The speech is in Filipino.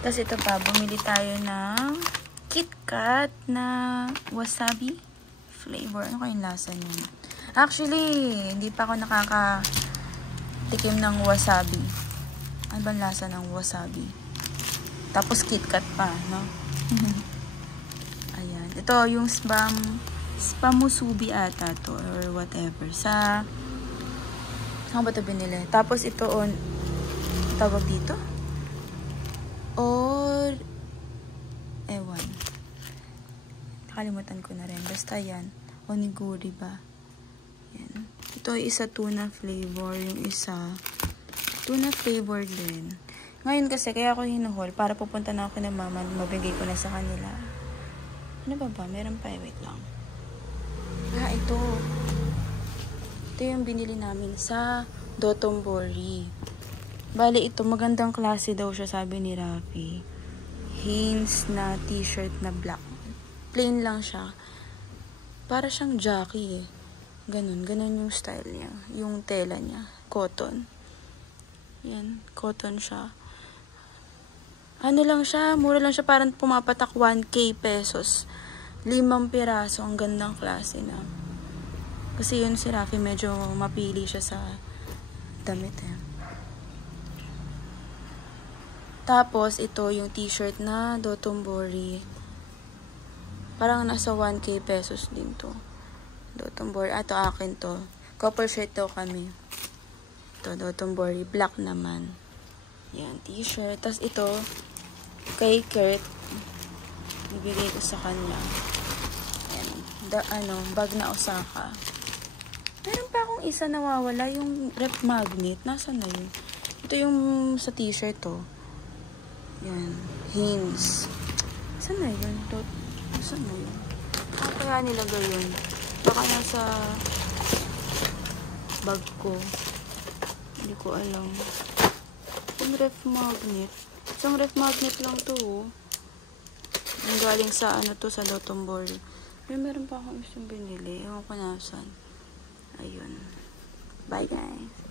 Tapos ito pa, bumili tayo ng KitKat na wasabi flavor. Ano kayong lasa nun? Actually, hindi pa ako nakakatikim ng wasabi. Ano ba lasa ng wasabi? Tapos KitKat pa, no? Ayan. Ito yung Spamusubi ata to or whatever. Saan ba ito binili? Tapos ito tawag dito? Or ewan. Nakalimutan ko na rin. Basta yan. Oniguri ba? Yan. Ito ay isa tuna flavor. Yung isa tuna flavor din. Ngayon kasi kaya ako hinuhol para pupunta na ako ng mama. Mabigay ko na sa kanila. Ano ba? Meron pa. Wait lang. Ito. Ito yung binili namin sa Dotonbori. Bale, ito, magandang klase daw siya, sabi ni Rafi. Hanes na t-shirt na black. Plain lang siya. Para siyang jockey eh. Ganun yung style niya. Yung tela niya. Cotton. Yan, cotton siya. Ano lang siya, mura lang siya, parang pumapatak 1K pesos. 5 piraso, ang gandang klase na. Kasi yun si Rafi, medyo mapili siya sa damit eh. Tapos, ito yung t-shirt na Dotonbori. Parang nasa 1K pesos din to. Dotonbori. Ito akin to. Couple shirt daw kami. Ito, Dotonbori. Black naman. Yan, t-shirt. Tapos ito, kay Kurt. Ibigay ko sa kanya. Yan. Bag na Osaka. Meron pa akong isa nawawala. Yung rep magnet. Nasaan na yun? Ito yung sa t-shirt to. Yan. Hanes. Saan na yun? Saan na yun? Ano kaya nilagay yun? Baka nasa bag ko. Hindi ko alam. Yung ref magnet. Isang ref magnet lang to. Yung galing sa sa Dotonbori. Pero meron pa akong isang binili. Ewan ko nasan. Ayun. Bye guys.